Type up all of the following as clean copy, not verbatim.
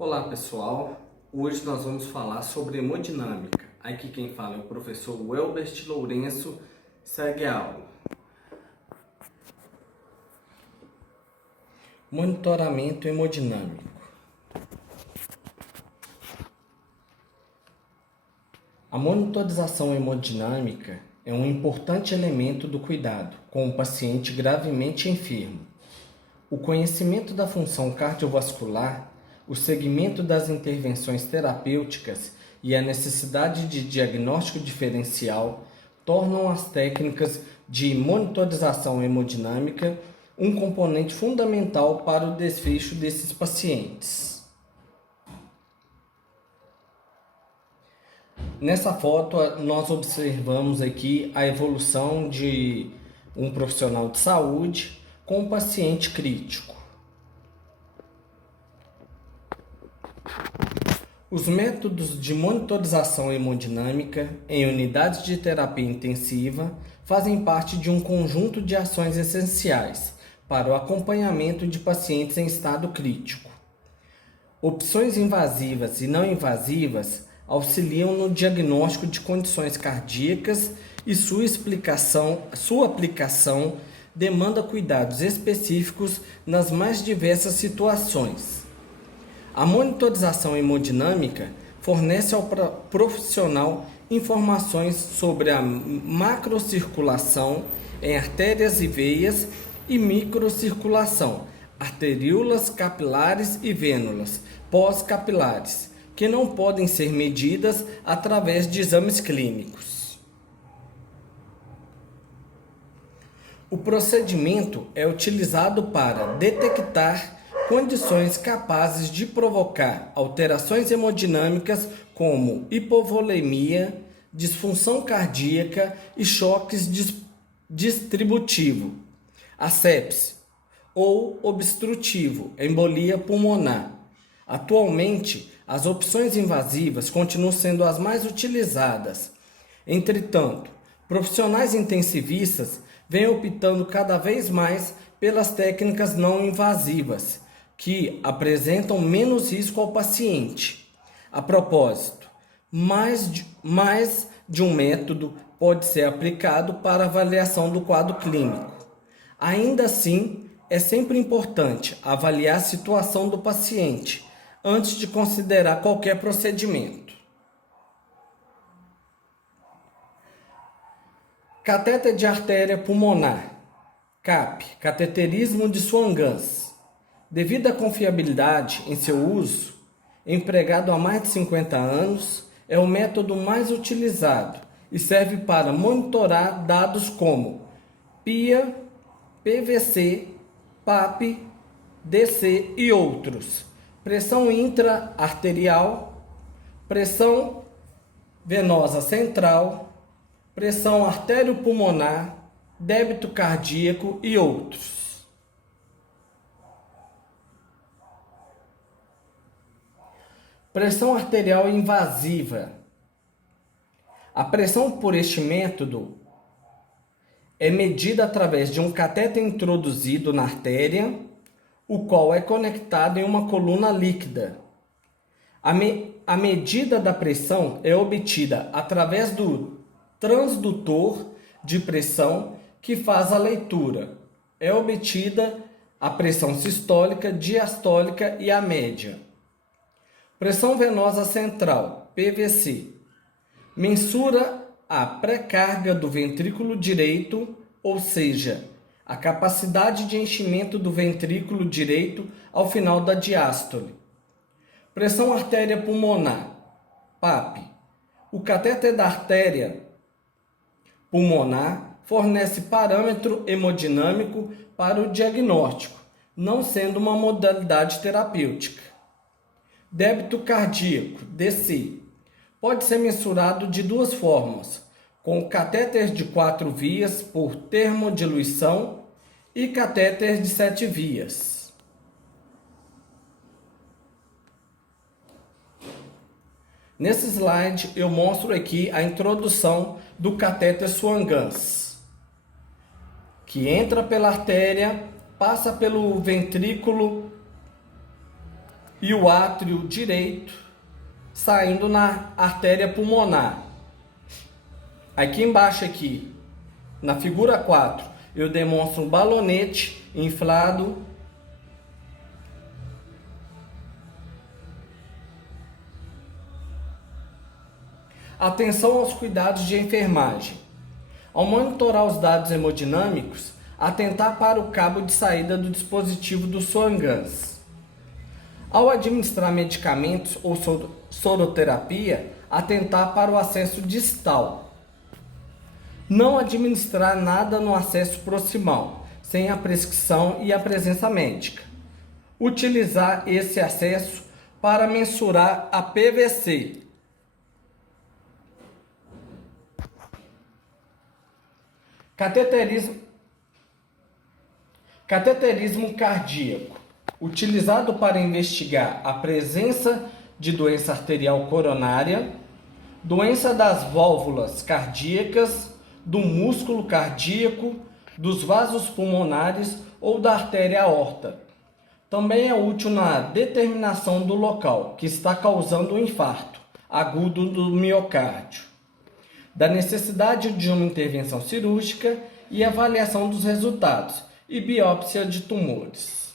Olá pessoal, hoje nós vamos falar sobre hemodinâmica. Aqui quem fala é o professor Welbert Lourenço. Segue a aula. Monitoramento hemodinâmico. A monitorização hemodinâmica é um importante elemento do cuidado com o paciente gravemente enfermo. O conhecimento da função cardiovascular, o segmento das intervenções terapêuticas e a necessidade de diagnóstico diferencial tornam as técnicas de monitorização hemodinâmica um componente fundamental para o desfecho desses pacientes. Nessa foto, nós observamos aqui a evolução de um profissional de saúde com um paciente crítico. Os métodos de monitorização hemodinâmica em unidades de terapia intensiva fazem parte de um conjunto de ações essenciais para o acompanhamento de pacientes em estado crítico. Opções invasivas e não invasivas auxiliam no diagnóstico de condições cardíacas e sua aplicação demanda cuidados específicos nas mais diversas situações. A monitorização hemodinâmica fornece ao profissional informações sobre a macrocirculação em artérias e veias e microcirculação, arteríolas capilares e vênulas pós-capilares, que não podem ser medidas através de exames clínicos. O procedimento é utilizado para detectar condições capazes de provocar alterações hemodinâmicas como hipovolemia, disfunção cardíaca e choques distributivo, asepse ou obstrutivo, embolia pulmonar. Atualmente, as opções invasivas continuam sendo as mais utilizadas. Entretanto, profissionais intensivistas vêm optando cada vez mais pelas técnicas não invasivas, que apresentam menos risco ao paciente. A propósito, mais de um método pode ser aplicado para avaliação do quadro clínico. Ainda assim, é sempre importante avaliar a situação do paciente antes de considerar qualquer procedimento. Catéter de artéria pulmonar, CAP, cateterismo de Swan-Ganz. Devido à confiabilidade em seu uso, empregado há mais de 50 anos, é o método mais utilizado e serve para monitorar dados como PIA, PVC, PAP, DC e outros, pressão intra-arterial, pressão venosa central, pressão arteriopulmonar, débito cardíaco e outros. Pressão arterial invasiva. A pressão por este método é medida através de um catéter introduzido na artéria, o qual é conectado em uma coluna líquida. A medida da pressão é obtida através do transdutor de pressão que faz a leitura. É obtida a pressão sistólica, diastólica e a média. Pressão venosa central, PVC, mensura a pré-carga do ventrículo direito, ou seja, a capacidade de enchimento do ventrículo direito ao final da diástole. Pressão artéria pulmonar, PAP. O catéter da artéria pulmonar fornece parâmetro hemodinâmico para o diagnóstico, não sendo uma modalidade terapêutica. Débito cardíaco, DC, pode ser mensurado de duas formas, com catéter de 4 vias por termodiluição e catéter de 7 vias. Nesse slide eu mostro aqui a introdução do catéter Swan-Ganz, que entra pela artéria, passa pelo ventrículo e o átrio direito saindo na artéria pulmonar. Aqui embaixo, aqui, na figura 4, eu demonstro um balonete inflado. Atenção aos cuidados de enfermagem. Ao monitorar os dados hemodinâmicos, atentar para o cabo de saída do dispositivo do Swan-Ganz. Ao administrar medicamentos ou soroterapia, atentar para o acesso distal. Não administrar nada no acesso proximal, sem a prescrição e a presença médica. Utilizar esse acesso para mensurar a PVC. Cateterismo cardíaco, utilizado para investigar a presença de doença arterial coronária, doença das válvulas cardíacas, do músculo cardíaco, dos vasos pulmonares ou da artéria aorta. Também é útil na determinação do local que está causando o infarto agudo do miocárdio, da necessidade de uma intervenção cirúrgica e avaliação dos resultados e biópsia de tumores.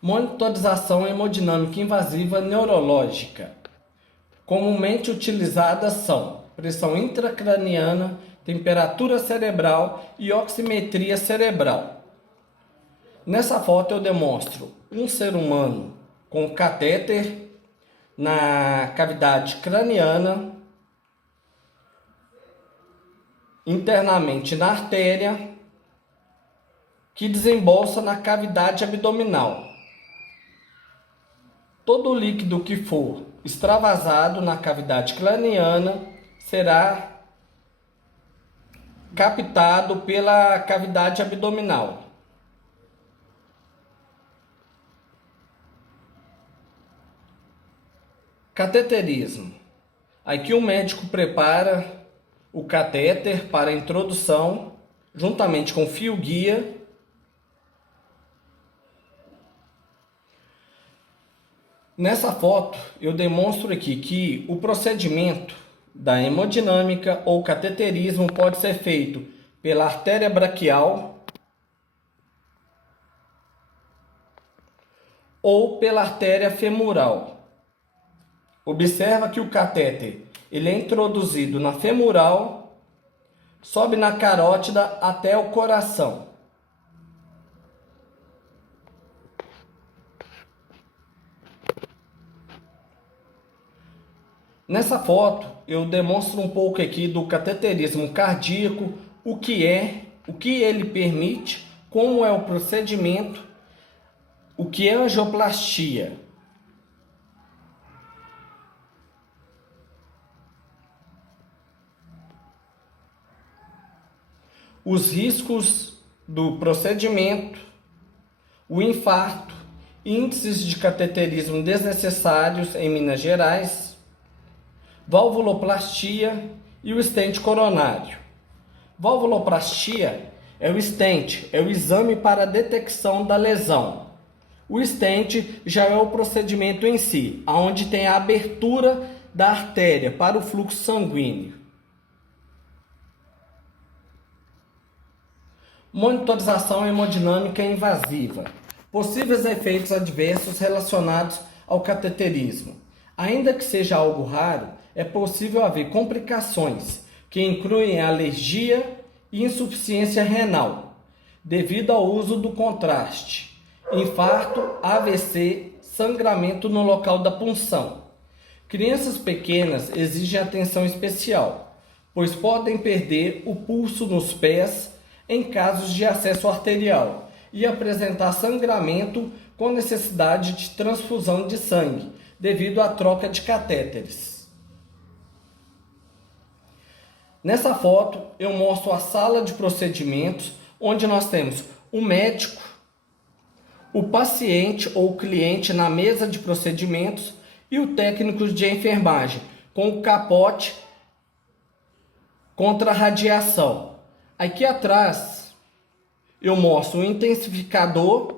Monitorização hemodinâmica invasiva neurológica. Comumente utilizadas são pressão intracraniana, temperatura cerebral e oximetria cerebral. Nessa foto eu demonstro um ser humano com catéter na cavidade craniana, internamente na artéria, que desembolsa na cavidade abdominal. Todo o líquido que for extravasado na cavidade craniana será captado pela cavidade abdominal. Cateterismo. Aqui o médico prepara o catéter para a introdução, juntamente com fio guia. Nessa foto eu demonstro aqui que o procedimento da hemodinâmica ou cateterismo pode ser feito pela artéria braquial ou pela artéria femoral. Observa que o catéter ele é introduzido na femoral, sobe na carótida até o coração. Nessa foto eu demonstro um pouco aqui do cateterismo cardíaco, o que ele permite, como é o procedimento, o que é angioplastia. Os riscos do procedimento, o infarto, índices de cateterismo desnecessários em Minas Gerais, valvuloplastia e o stent coronário. Valvuloplastia é o stent, é o exame para a detecção da lesão. O stent já é o procedimento em si, onde tem a abertura da artéria para o fluxo sanguíneo. Monitorização hemodinâmica invasiva. Possíveis efeitos adversos relacionados ao cateterismo. Ainda que seja algo raro, é possível haver complicações que incluem alergia e insuficiência renal, devido ao uso do contraste, infarto, AVC, sangramento no local da punção. Crianças pequenas exigem atenção especial, pois podem perder o pulso nos pés em casos de acesso arterial e apresentar sangramento com necessidade de transfusão de sangue, devido à troca de catéteres. Nessa foto eu mostro a sala de procedimentos, onde nós temos o médico, o paciente ou cliente na mesa de procedimentos e o técnico de enfermagem com o capote contra a radiação. Aqui atrás eu mostro o intensificador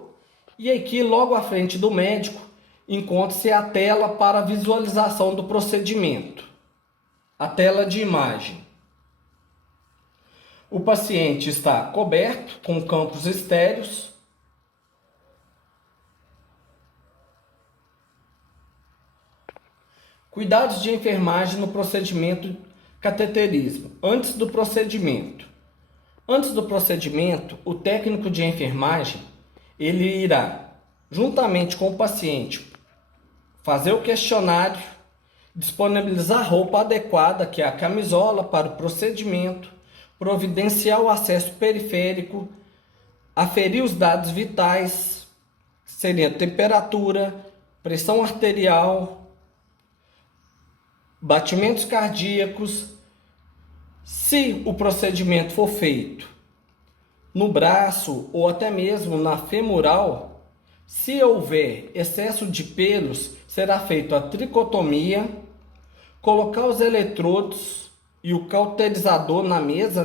e aqui logo à frente do médico encontra-se a tela para visualização do procedimento, a tela de imagem. O paciente está coberto com campos estéreos. Cuidados de enfermagem no procedimento cateterismo. Antes do procedimento. Antes do procedimento, o técnico de enfermagem, ele irá, juntamente com o paciente, fazer o questionário, disponibilizar a roupa adequada, que é a camisola para o procedimento, providenciar o acesso periférico, aferir os dados vitais, que seria temperatura, pressão arterial, batimentos cardíacos. Se o procedimento for feito no braço ou até mesmo na femoral, se houver excesso de pelos, será feita a tricotomia, colocar os eletrodos e o cauterizador na mesa,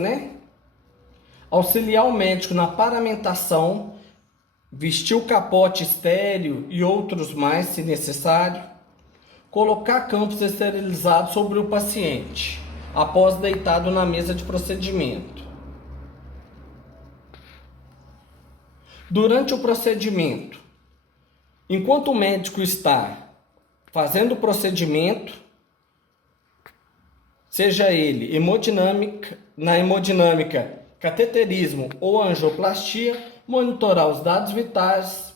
Auxiliar o médico na paramentação, vestir o capote estéreo e outros mais, se necessário. Colocar campos esterilizados sobre o paciente, após deitado na mesa de procedimento. Durante o procedimento, enquanto o médico está fazendo o procedimento, seja ele na hemodinâmica, cateterismo ou angioplastia, monitorar os dados vitais,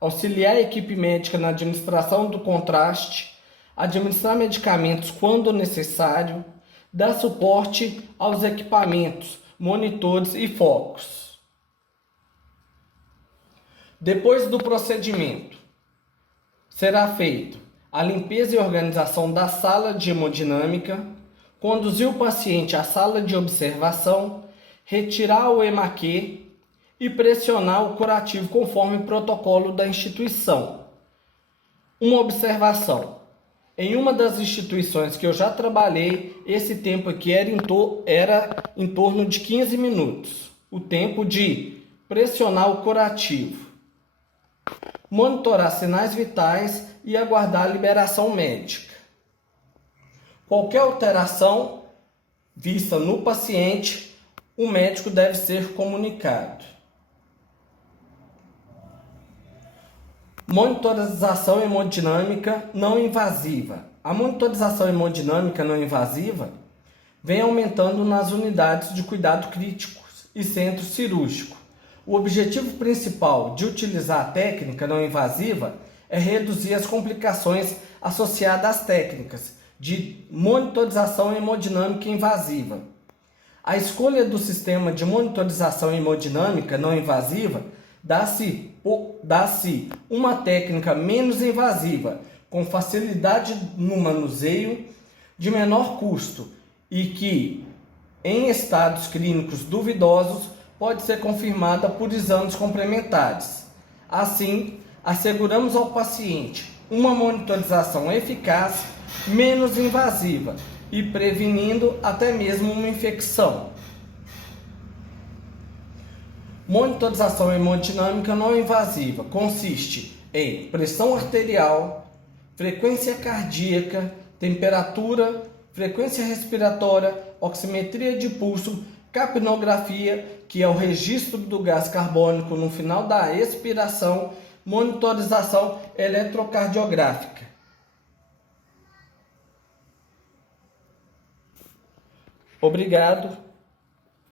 auxiliar a equipe médica na administração do contraste, administrar medicamentos quando necessário, dar suporte aos equipamentos, monitores e focos. Depois do procedimento, será feito a limpeza e organização da sala de hemodinâmica, conduzir o paciente à sala de observação, retirar o hemaquê e pressionar o curativo conforme o protocolo da instituição. Uma observação: em uma das instituições que eu já trabalhei, esse tempo aqui era em torno de 15 minutos, o tempo de pressionar o curativo, monitorar sinais vitais e aguardar a liberação médica. Qualquer alteração vista no paciente, o médico deve ser comunicado. Monitorização hemodinâmica não invasiva. A monitorização hemodinâmica não invasiva vem aumentando nas unidades de cuidado críticos e centro cirúrgico. O objetivo principal de utilizar a técnica não invasiva é reduzir as complicações associadas às técnicas de monitorização hemodinâmica invasiva. A escolha do sistema de monitorização hemodinâmica não invasiva dá-se uma técnica menos invasiva, com facilidade no manuseio, de menor custo e que, em estados clínicos duvidosos, pode ser confirmada por exames complementares. Assim, asseguramos ao paciente uma monitorização eficaz, menos invasiva e prevenindo até mesmo uma infecção. Monitorização hemodinâmica não invasiva consiste em pressão arterial, frequência cardíaca, temperatura, frequência respiratória, oximetria de pulso, capnografia, que é o registro do gás carbônico no final da expiração, monitorização eletrocardiográfica. Obrigado.